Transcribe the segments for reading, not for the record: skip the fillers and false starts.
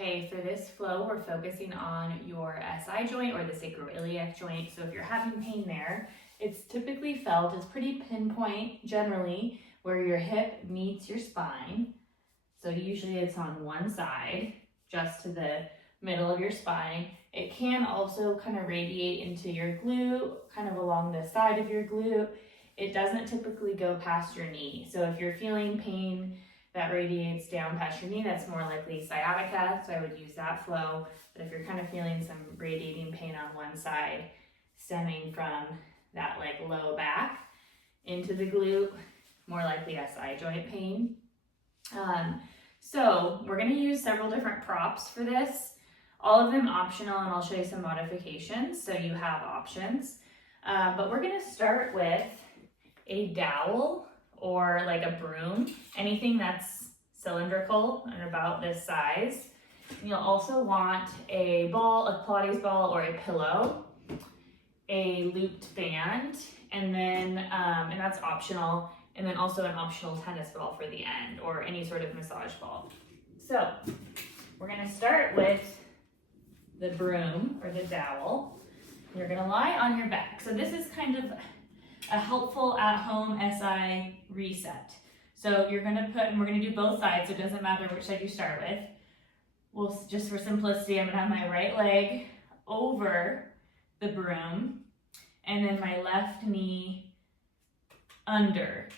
Okay, for this flow, we're focusing on your SI joint or the sacroiliac joint. So if you're having pain there, it's typically felt, it's pretty pinpoint generally where your hip meets your spine. So usually it's on one side, just to the middle of your spine. It can also kind of radiate into your glute, kind of along the side of your glute. It doesn't typically go past your knee. So if you're feeling pain that radiates down past your knee, that's more likely sciatica, so I would use that flow. But if you're kind of feeling some radiating pain on one side, stemming from that like low back into the glute, more likely SI joint pain. So we're gonna use several different props for this, all of them optional, and I'll show you some modifications so you have options. But we're gonna start with a dowel or like a broom, anything that's cylindrical and about this size. You'll also want a ball, a Pilates ball, or a pillow, a looped band, and then, and that's optional, and then also an optional tennis ball for the end, or any sort of massage ball. So we're gonna start with the broom or the dowel. You're gonna lie on your back. So this is kind of a helpful at-home SI reset. So you're gonna put, and we're gonna do both sides, so it doesn't matter which side you start with. Well, just for simplicity, I'm gonna have my right leg over the broom, and then my left knee under.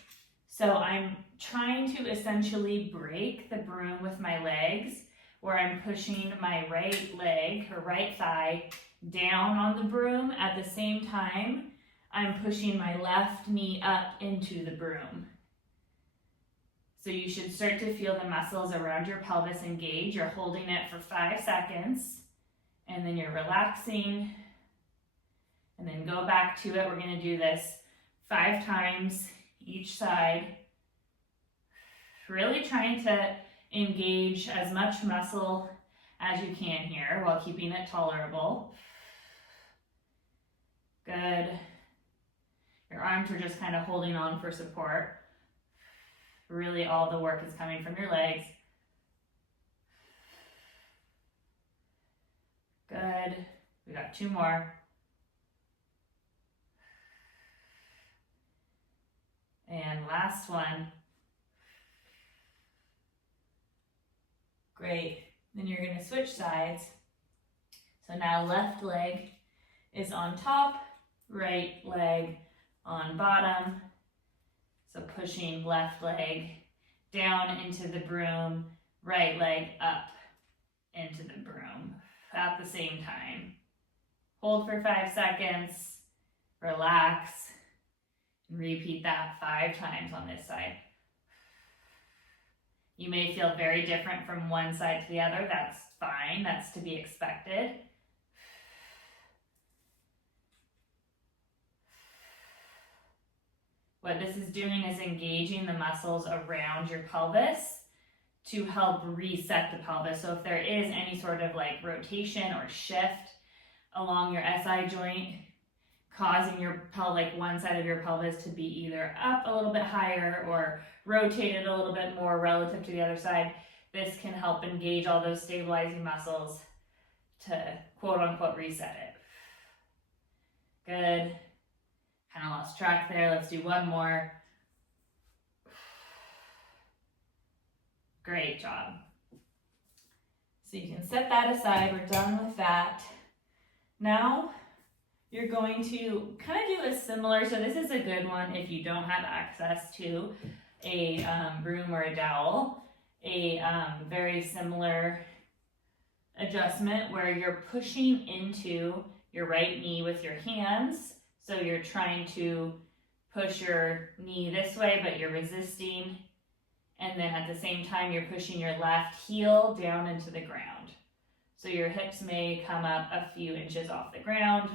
So I'm trying to essentially break the broom with my legs, where I'm pushing my right leg or right thigh down on the broom. At the same time, I'm pushing my left knee up into the broom. So you should start to feel the muscles around your pelvis engage. You're holding it for 5 seconds, and then you're relaxing, and then go back to it. We're gonna do this 5 times each side. Really trying to engage as much muscle as you can here while keeping it tolerable. Good. Your arms are just kind of holding on for support. Really all the work is coming from your legs. Good. We got 2 more. And last one. Great. Then you're going to switch sides. So now left leg is on top, right leg on bottom. So pushing left leg down into the broom, right leg up into the broom at the same time. Hold for 5 seconds, relax, and repeat that 5 times on this side. You may feel very different from one side to the other. That's fine, that's to be expected. What this is doing is engaging the muscles around your pelvis to help reset the pelvis. So if there is any sort of like rotation or shift along your SI joint, causing your like one side of your pelvis to be either up a little bit higher or rotated a little bit more relative to the other side, this can help engage all those stabilizing muscles to quote unquote reset it. Good. Kind of lost track there. Let's do one more. Great job. So you can set that aside. We're done with that. Now you're going to kind of do a similar, so this is a good one if you don't have access to a broom or a dowel, a very similar adjustment where you're pushing into your right knee with your hands. So you're trying to push your knee this way, but you're resisting. And then at the same time, you're pushing your left heel down into the ground. So your hips may come up a few inches off the ground.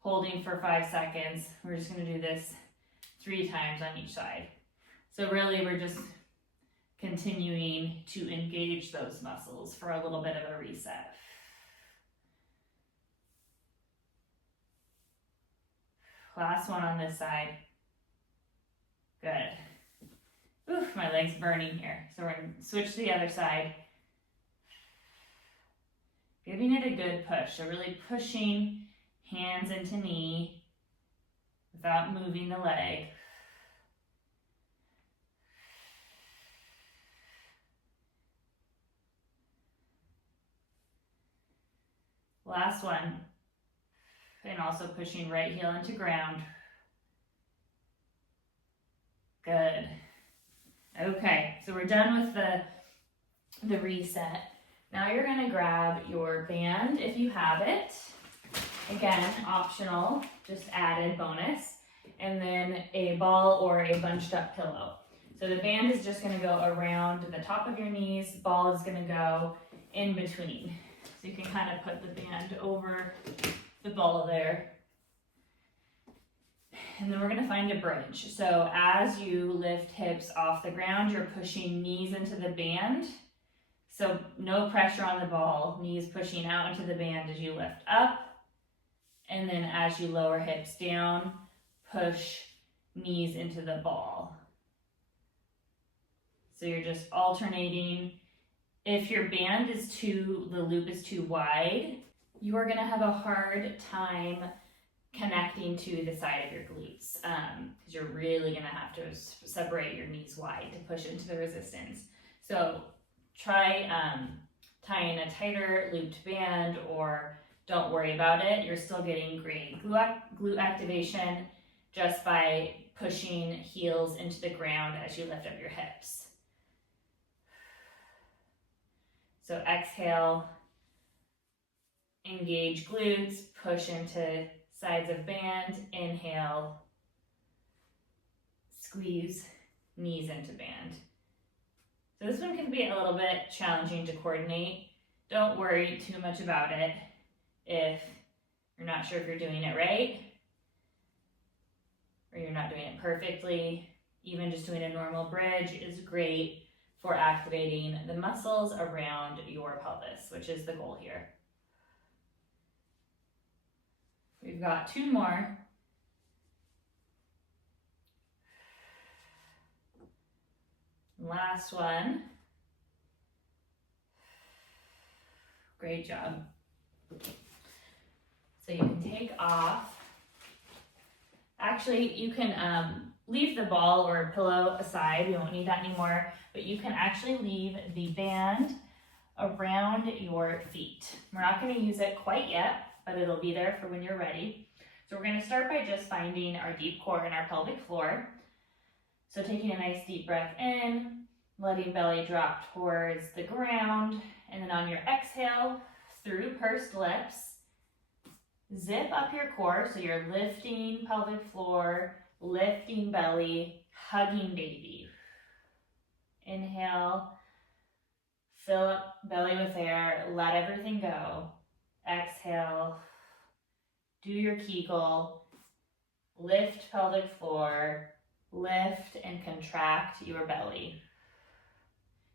Holding for 5 seconds. We're just gonna do this 3 times on each side. So really, we're just continuing to engage those muscles for a little bit of a reset. Last one on this side. Good. Oof, my leg's burning here. So we're gonna switch to the other side. Giving it a good push. So really pushing hands into knee without moving the leg. Last one. And also pushing right heel into ground. Good. Okay, so we're done with the reset. Now you're gonna grab your band if you have it. Again, optional, just added bonus. And then a ball or a bunched up pillow. So the band is just gonna go around the top of your knees, ball is gonna go in between. So you can kind of put the band over the ball there. And then we're gonna find a bridge. So as you lift hips off the ground, you're pushing knees into the band. So no pressure on the ball, knees pushing out into the band as you lift up. And then as you lower hips down, push knees into the ball. So you're just alternating. If your band is the loop is too wide, you are gonna have a hard time connecting to the side of your glutes, because you're really gonna have to separate your knees wide to push into the resistance. So try tying a tighter looped band, or don't worry about it. You're still getting great glute activation just by pushing heels into the ground as you lift up your hips. So exhale, engage glutes, push into sides of band, inhale, squeeze knees into band. So this one can be a little bit challenging to coordinate. Don't worry too much about it if you're not sure if you're doing it right, or you're not doing it perfectly. Even just doing a normal bridge is great for activating the muscles around your pelvis, which is the goal here. We've got two more. Last one. Great job. So you can take off. Actually, you can leave the ball or pillow aside. We won't need that anymore. But you can actually leave the band around your feet. We're not going to use it quite yet, but it'll be there for when you're ready. So we're going to start by just finding our deep core and our pelvic floor. So taking a nice deep breath in, letting belly drop towards the ground, and then on your exhale, through pursed lips, zip up your core, so you're lifting pelvic floor, lifting belly, hugging baby. Inhale, fill up belly with air, let everything go. Exhale, do your Kegel, lift pelvic floor, lift and contract your belly.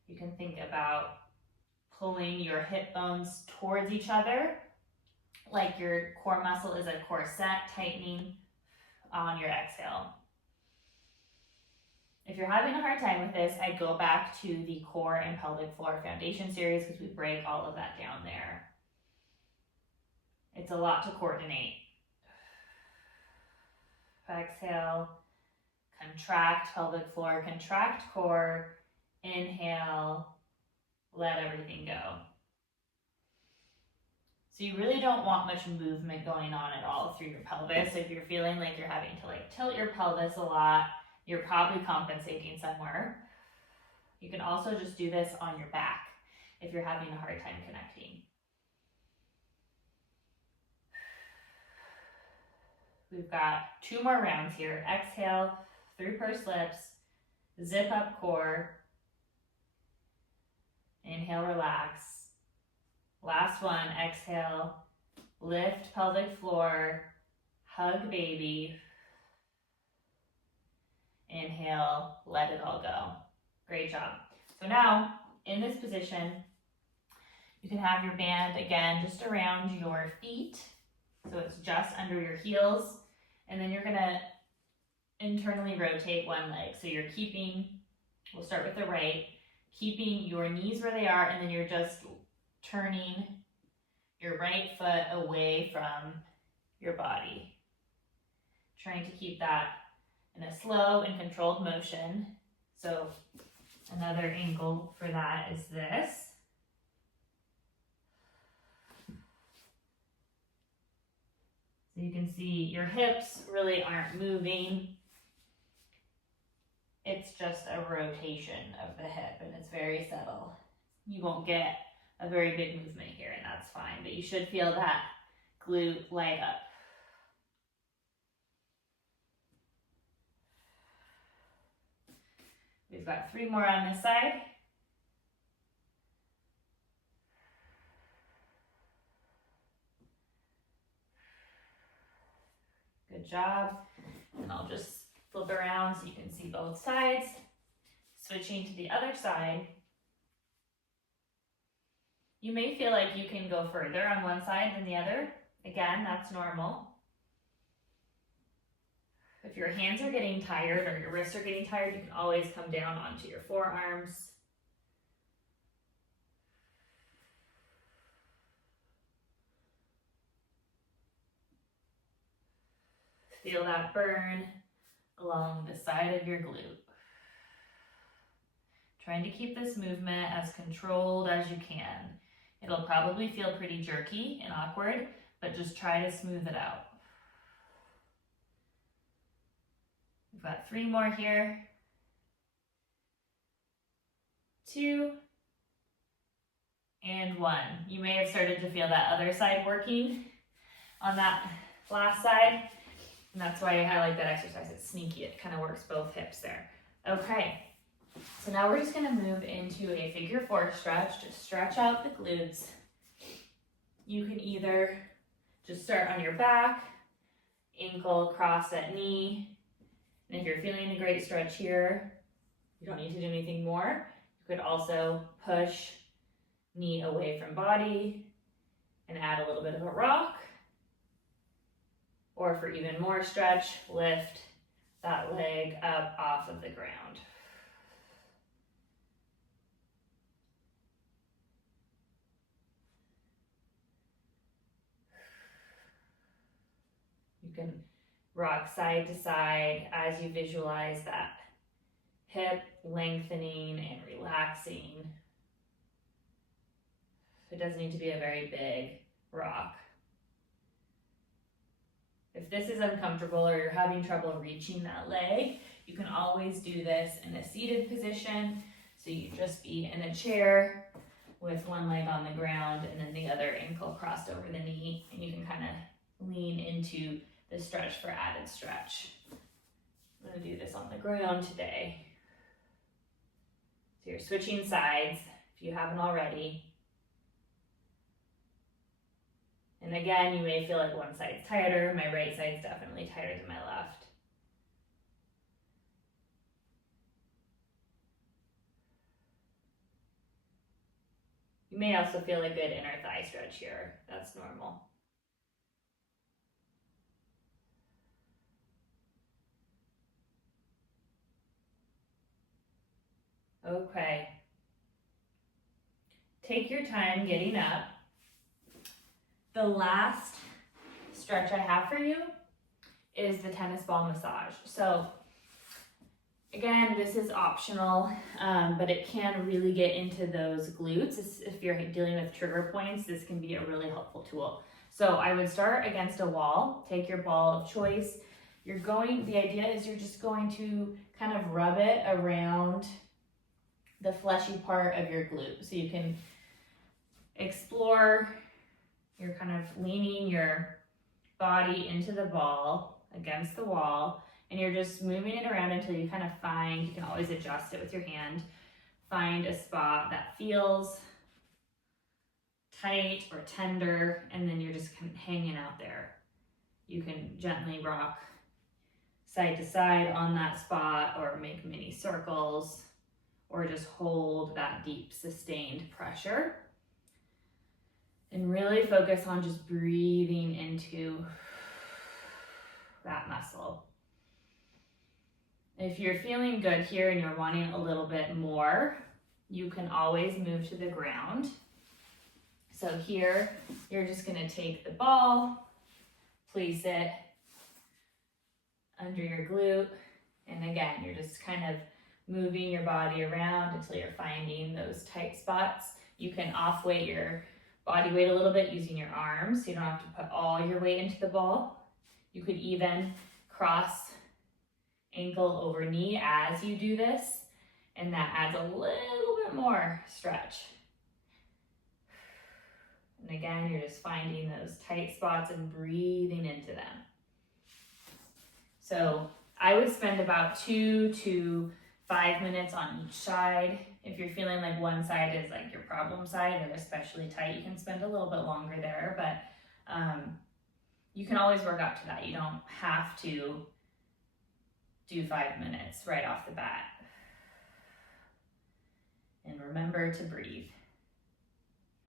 You can think about pulling your hip bones towards each other, like your core muscle is a corset, tightening on your exhale. If you're having a hard time with this, I go back to the core and pelvic floor foundation series because we break all of that down there. It's a lot to coordinate. Exhale, contract pelvic floor, contract core, inhale, let everything go. So you really don't want much movement going on at all through your pelvis. If you're feeling like you're having to tilt your pelvis a lot, you're probably compensating somewhere. You can also just do this on your back if you're having a hard time connecting. We've got two more rounds here. Exhale through pursed lips, zip up core, inhale, relax. Last one, exhale, lift pelvic floor, hug baby. Inhale, let it all go. Great job. So now, in this position, you can have your band again just around your feet. So it's just under your heels. And then you're gonna internally rotate one leg. So you're keeping, we'll start with the right, keeping your knees where they are, and then you're just turning your right foot away from your body. Trying to keep that in a slow and controlled motion. So another angle for that is this. So you can see your hips really aren't moving. It's just a rotation of the hip and it's very subtle. You won't get a very big movement here and that's fine, but you should feel that glute light up. We've got 3 more on this side. Good job. And I'll just flip around so you can see both sides. Switching to the other side. You may feel like you can go further on one side than the other. Again, that's normal. If your hands are getting tired or your wrists are getting tired, you can always come down onto your forearms. Feel that burn along the side of your glute. Trying to keep this movement as controlled as you can. It'll probably feel pretty jerky and awkward, but just try to smooth it out. We've got 3 more here. 2 and 1. You may have started to feel that other side working on that last side. And that's why I highlight that exercise. It's sneaky. It kind of works both hips there. Okay. So now we're just going to move into a figure 4 stretch. Just stretch out the glutes. You can either just start on your back, ankle cross at knee. And if you're feeling a great stretch here, you don't need to do anything more. You could also push knee away from body and add a little bit of a rock. Or for even more stretch, lift that leg up off of the ground. You can rock side to side as you visualize that hip lengthening and relaxing. It doesn't need to be a very big rock. If this is uncomfortable or you're having trouble reaching that leg, you can always do this in a seated position. So you just be in a chair with one leg on the ground and then the other ankle crossed over the knee, and you can kind of lean into the stretch for added stretch. I'm going to do this on the ground today. So you're switching sides if you haven't already. And again, you may feel like one side's tighter. My right side's definitely tighter than my left. You may also feel a good inner thigh stretch here. That's normal. Okay. Take your time getting up. The last stretch I have for you is the tennis ball massage. So again, this is optional, but it can really get into those glutes. If you're dealing with trigger points, this can be a really helpful tool. So I would start against a wall, take your ball of choice. The idea is you're just going to kind of rub it around the fleshy part of your glute. So you can explore. You're kind of leaning your body into the ball against the wall, and you're just moving it around until you kind of find, you can always adjust it with your hand, find a spot that feels tight or tender, and then you're just kind of hanging out there. You can gently rock side to side on that spot or make mini circles or just hold that deep sustained pressure. And really focus on just breathing into that muscle. If you're feeling good here and you're wanting a little bit more, you can always move to the ground. So here, you're just gonna take the ball, place it under your glute, and again, you're just kind of moving your body around until you're finding those tight spots. You can off-weight your body weight a little bit using your arms, so you don't have to put all your weight into the ball. You could even cross ankle over knee as you do this, and that adds a little bit more stretch. And again, you're just finding those tight spots and breathing into them. So I would spend about 2 to 5 minutes on each side. If you're feeling like one side is like your problem side or especially tight, you can spend a little bit longer there, but you can always work up to that. You don't have to do 5 minutes right off the bat. And remember to breathe.